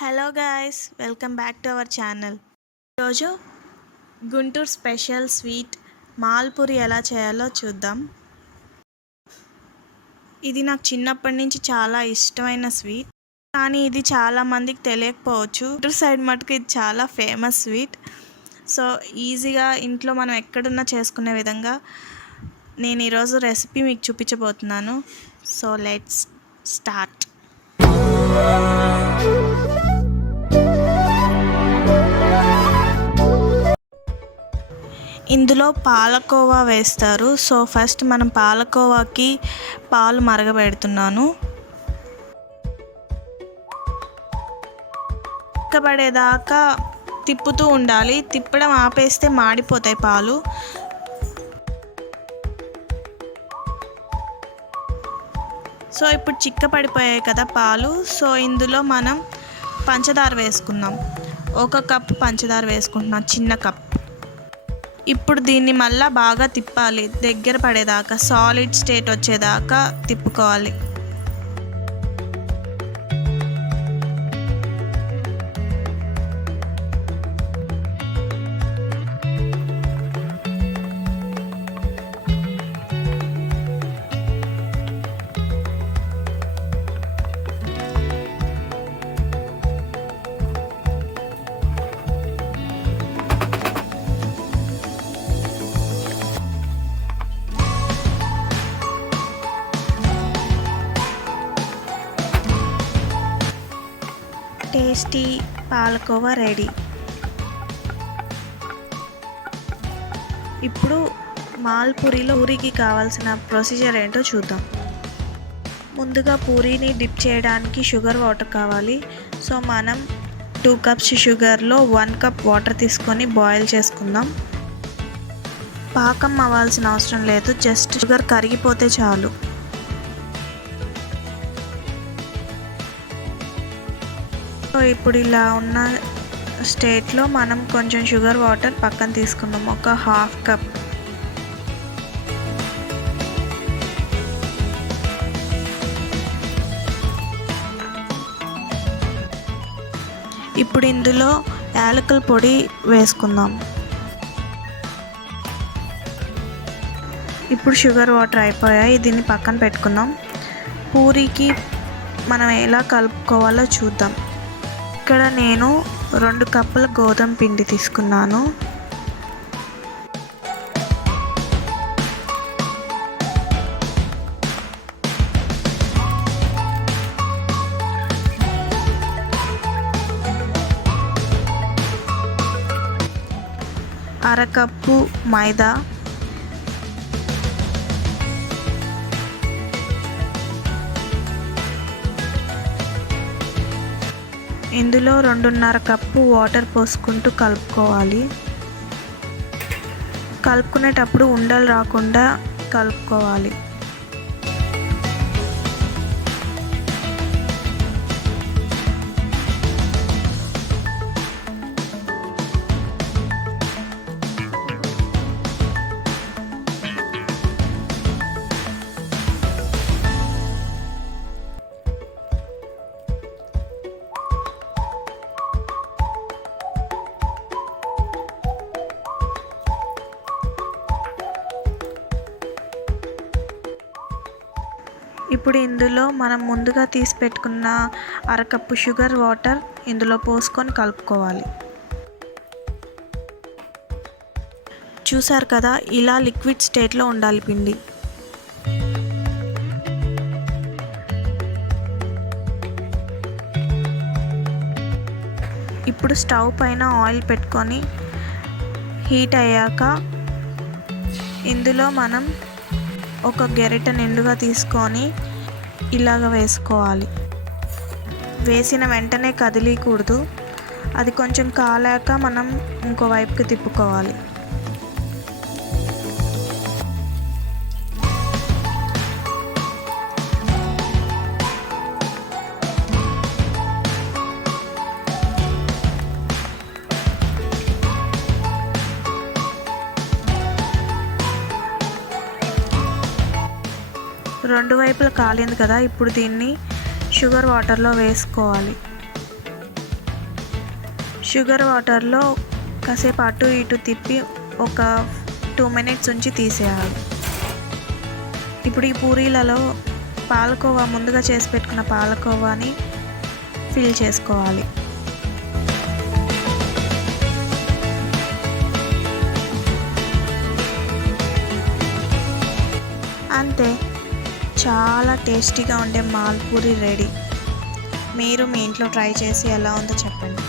Hello guys, welcome back to our channel. ఈరోజు Guntur special sweet మాల్పురి ఎలా చేయాలో చూద్దాం. ఇది నాకు చిన్నప్పటి నుంచి చాలా ఇష్టమైన స్వీట్, కానీ ఇది చాలామందికి తెలియకపోవచ్చు. గుంటూరు సైడ్ మటుకు ఇది చాలా ఫేమస్ స్వీట్. సో ఈజీగా ఇంట్లో మనం ఎక్కడున్నా చేసుకునే విధంగా నేను ఈరోజు రెసిపీ మీకు చూపించబోతున్నాను. So let's start. ఇందులో పాలకోవా వేస్తారు. సో ఫస్ట్ మనం పాలకోవాకి పాలు మరగబెడుతున్నాను. చిక్కబడేదాకా తిప్పుతూ ఉండాలి. తిప్పడం ఆపేస్తే మాడిపోతాయి పాలు. సో ఇప్పుడు చిక్కపడిపోయాయి కదా పాలు. సో ఇందులో మనం పంచదార వేసుకుందాం. 1 కప్పు పంచదార వేసుకుంటున్నాం, చిన్న కప్. ఇప్పుడు దీన్ని మళ్ళీ బాగా తిప్పాలి, దగ్గర పడేదాకా, సాలిడ్ స్టేట్ వచ్చేదాకా తిప్పుకోవాలి. Tasty palkova ready. ఇప్పుడు మాల్పూరిలో పూరికి కావాల్సిన ప్రొసీజర్ ఏంటో చూద్దాం. ముందుగా పూరీని డిప్ చేయడానికి షుగర్ వాటర్ కావాలి. సో మనం 2 కప్స్ షుగర్లో 1 కప్ వాటర్ తీసుకొని బాయిల్ చేసుకుందాం. పాకం అవ్వాల్సిన అవసరం లేదు, జస్ట్ షుగర్ కరిగిపోతే చాలు. ఇప్పుడు ఇలా ఉన్న స్టేట్లో మనం కొంచెం షుగర్ వాటర్ పక్కన తీసుకుందాం, ఒక 1/2 కప్. ఇప్పుడు ఇందులో యాలకుల పొడి వేసుకుందాం. ఇప్పుడు షుగర్ వాటర్ అయిపోయాయి, దీన్ని పక్కన పెట్టుకుందాం. పూరీకి మనం ఎలా కలుపుకోవాలో చూద్దాం. ఇక్కడ నేను 2 కప్పుల గోధుమ పిండి తీసుకున్నాను. అరకప్పు మైదా, ఇందులో 2.5 కప్పు వాటర్ పోసుకుంటూ కలుపుకోవాలి. కలుపుకునేటప్పుడు ఉండలు రాకుండా కలుపుకోవాలి. ఇప్పుడు ఇందులో మనం ముందుగా తీసి పెట్టుకున్న అరకప్పు షుగర్ వాటర్ ఇందులో పోసుకొని కలుపుకోవాలి. చూసారు కదా, ఇలా లిక్విడ్ స్టేట్లో ఉండాలి పిండి. ఇప్పుడు స్టవ్ పైన ఆయిల్ పెట్టుకొని హీట్ అయ్యాక ఇందులో మనం ఒక గెరిట నిండుగా తీసుకొని ఇలాగ వేసుకోవాలి. వేసిన వెంటనే కదిలీకూడదు, అది కొంచెం కాలాక మనం ఇంకో వైపుకి తిప్పుకోవాలి. రెండు వైపులా కాలింది కదా. ఇప్పుడు దీన్ని షుగర్ వాటర్లో వేసుకోవాలి. షుగర్ వాటర్లో కాసేపు అటు ఇటు తిప్పి ఒక 2 మినిట్స్ ఉంచి తీసేయాలి. ఇప్పుడు ఈ పూరీలలో పాలకోవా, ముందుగా చేసి పెట్టుకున్న పాలకోవాని ఫిల్ చేసుకోవాలి. అంతే, చాలా టేస్టీగా ఉండే మాల్పూరి రెడీ. మీరు మీ ఇంట్లో ట్రై చేసి ఎలా ఉందో చెప్పండి.